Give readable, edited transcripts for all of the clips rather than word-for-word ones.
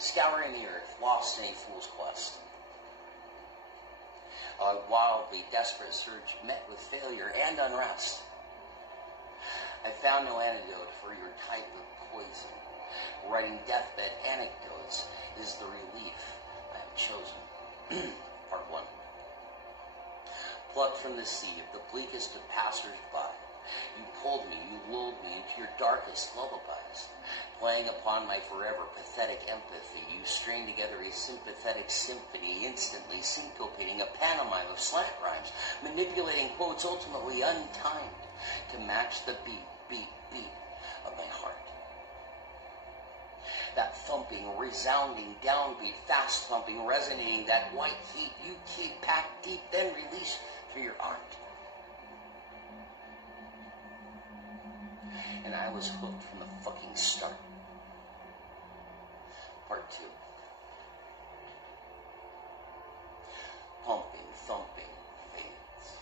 scouring the earth, lost in a fool's quest. A wildly desperate search met with failure and unrest. I found no antidote for your type of poison. Writing deathbed anecdotes is the relief I have chosen. Part 1. Plucked from the sea of the bleakest of passers-by, you pulled me, you lulled me into your darkest lullabies. Playing upon my forever pathetic empathy, you strained together a sympathetic symphony, instantly syncopating a pantomime of slant rhymes, manipulating quotes ultimately untimed to match the beat, beat, beat of my heart. That thumping, resounding downbeat, fast thumping, resonating, that white heat you keep packed deep, then release through your art. And I was hooked from the fucking start. Part 2. Pumping, thumping, fades.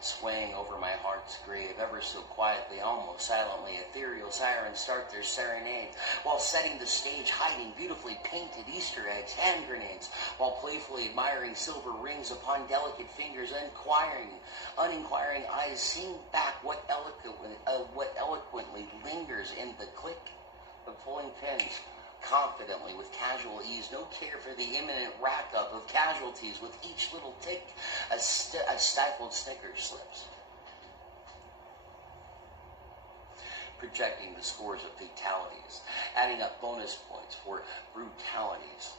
Swaying over my heart's grave, ever so quietly, almost silently, ethereal sirens start their serenade, while setting the stage, hiding beautifully painted Easter eggs, hand grenades, while playfully admiring silver rings upon delicate fingers, uninquiring eyes seeing back what eloquently lingers in the click of pulling pins, confidently with casual ease, no care for the imminent rack-up of casualties. With each little tick, a stifled snicker slips, projecting the scores of fatalities, adding up bonus points for brutalities.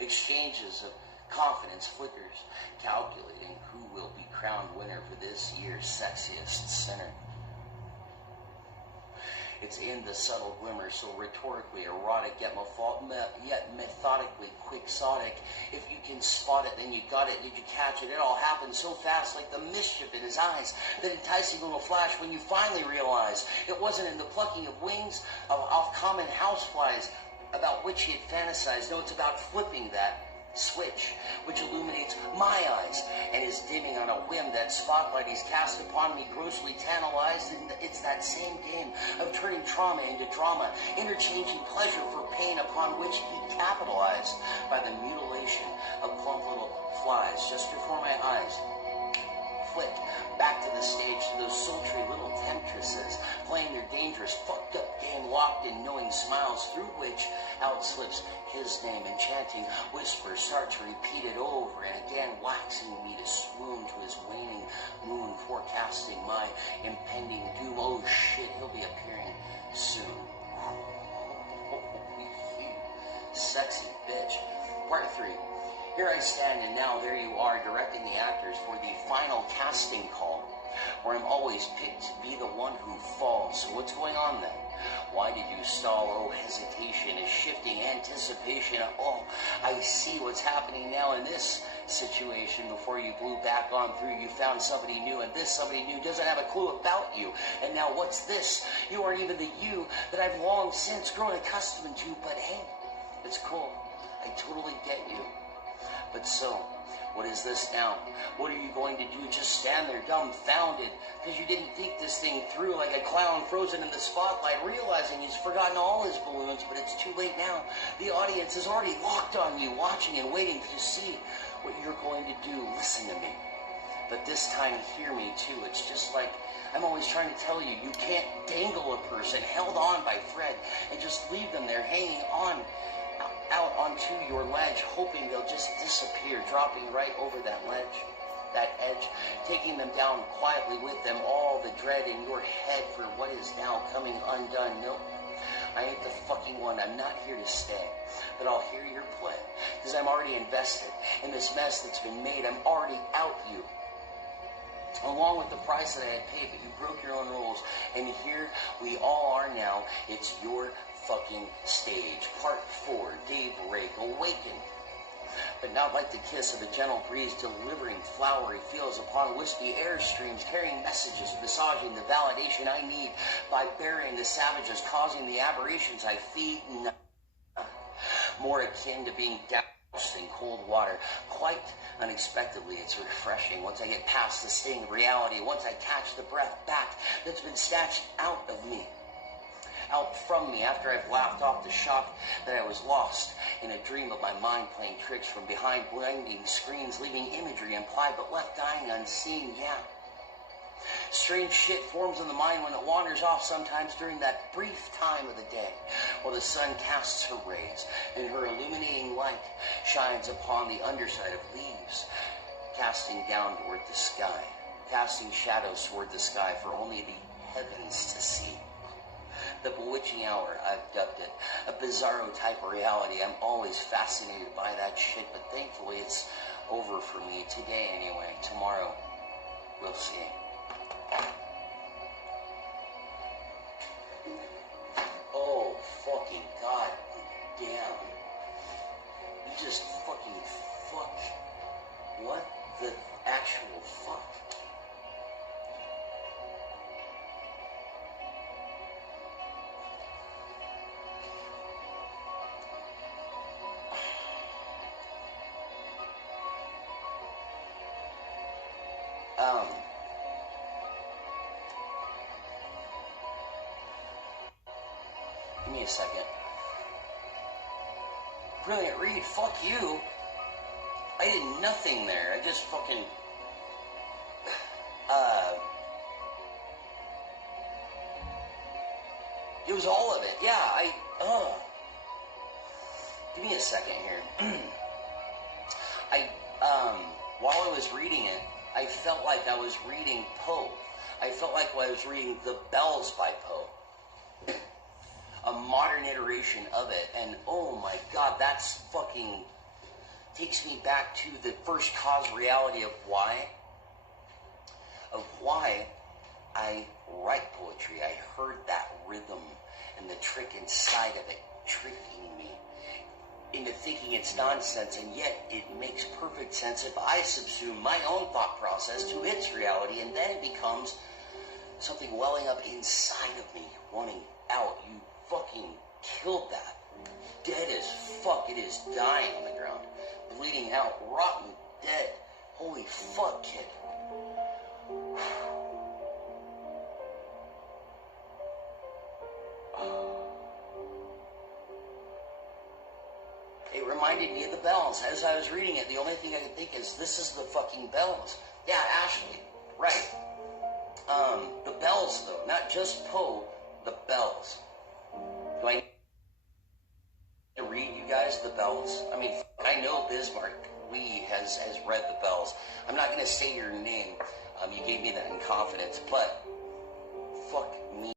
Exchanges of confidence flickers, calculating who will be crowned winner for this year's sexiest sinner. It's in the subtle glimmer, so rhetorically erotic, yet methodically quixotic. If you can spot it, then you got it. Did you catch it? It all happened so fast, like the mischief in his eyes. That enticing little flash when you finally realize it wasn't in the plucking of wings off common houseflies about which he had fantasized. No, it's about flipping that switch which illuminates my eyes and is dimming on a whim. That spotlight he's cast upon me, grossly tantalized, and it's that same game of turning trauma into drama, interchanging pleasure for pain, upon which he capitalized by the mutilation of plump little flies just before my eyes. Flicked back to the stage, to those sultry little temptresses playing their dangerous fucked up game, locked in knowing smiles, through which out slips his name, enchanting whispers start to repeat it over and again, waxing me to swoon to his waning moon, forecasting my impending doom. Oh shit, he'll be appearing soon. Sexy bitch. Part 3. Here I stand, and now there you are, directing the actors for the final casting call, where I'm always picked to be the one who falls. So what's going on then? Why did you stall? Oh, hesitation is shifting, anticipation. Oh, I see what's happening now in this situation. Before you blew back on through, you found somebody new, and this somebody new doesn't have a clue about you. And now what's this? You aren't even the you that I've long since grown accustomed to. But hey, it's cool. I totally get you. But so, what is this now? What are you going to do? Just stand there dumbfounded because you didn't think this thing through, like a clown frozen in the spotlight, realizing he's forgotten all his balloons, but it's too late now. The audience is already locked on you, watching and waiting to see what you're going to do. Listen to me. But this time, hear me too. It's just like I'm always trying to tell you, you can't dangle a person held on by thread and just leave them there hanging on out onto your ledge, hoping they'll just disappear, dropping right over that ledge, that edge, taking them down quietly with them, all the dread in your head for what is now coming undone. No, I ain't the fucking one. I'm not here to stay, but I'll hear your play, because I'm already invested in this mess that's been made. I'm already out you, along with the price that I had paid, but you broke your own rules, and here we all are now. It's your fucking stage. Part 4, daybreak, awakened, but not like the kiss of a gentle breeze, delivering flowery feels upon wispy air streams, carrying messages, massaging the validation I need by burying the savages, causing the aberrations I feed. More akin to being doused in cold water. Quite unexpectedly, it's refreshing once I get past the sting of reality, once I catch the breath back that's been snatched out of me. out from me after I've laughed off the shock that I was lost in a dream of my mind playing tricks from behind blinding screens, leaving imagery implied but left dying unseen. Yeah. Strange shit forms in the mind when it wanders off sometimes during that brief time of the day, while the sun casts her rays and her illuminating light shines upon the underside of leaves, casting down toward the sky, casting shadows toward the sky for only the heavens to see. The bewitching hour, I've dubbed it, a bizarro type of reality. I'm always fascinated by that shit, but thankfully it's over for me today anyway. Tomorrow, we'll see. Oh, fucking god damn. You just fucking fuck. What the actual fuck? Give me a second. Brilliant read, fuck you. I did nothing there. I just fucking... It was all of it. Yeah, Give me a second here. While I was reading it, I felt like I was reading Poe. I felt like I was reading The Bells by Poe. A modern iteration of it, and oh my god, that's fucking takes me back to the first cause reality of why I write poetry. I heard that rhythm and the trick inside of it tricking me into thinking it's nonsense, and yet it makes perfect sense if I subsume my own thought process to its reality, and then it becomes something welling up inside of me, wanting out. You fucking killed that. Dead as fuck. It is dying on the ground. Bleeding out. Rotten. Dead. Holy fuck, kid. It reminded me of The Bells. As I was reading it, the only thing I could think is, this is the fucking Bells. Yeah, Ashley. Right. The Bells, though. Not just Poe. The Bells. Do I need to read you guys The Bells? I mean, I know Bismarck Lee has read The Bells. I'm not going to say your name. You gave me that in confidence, but fuck me.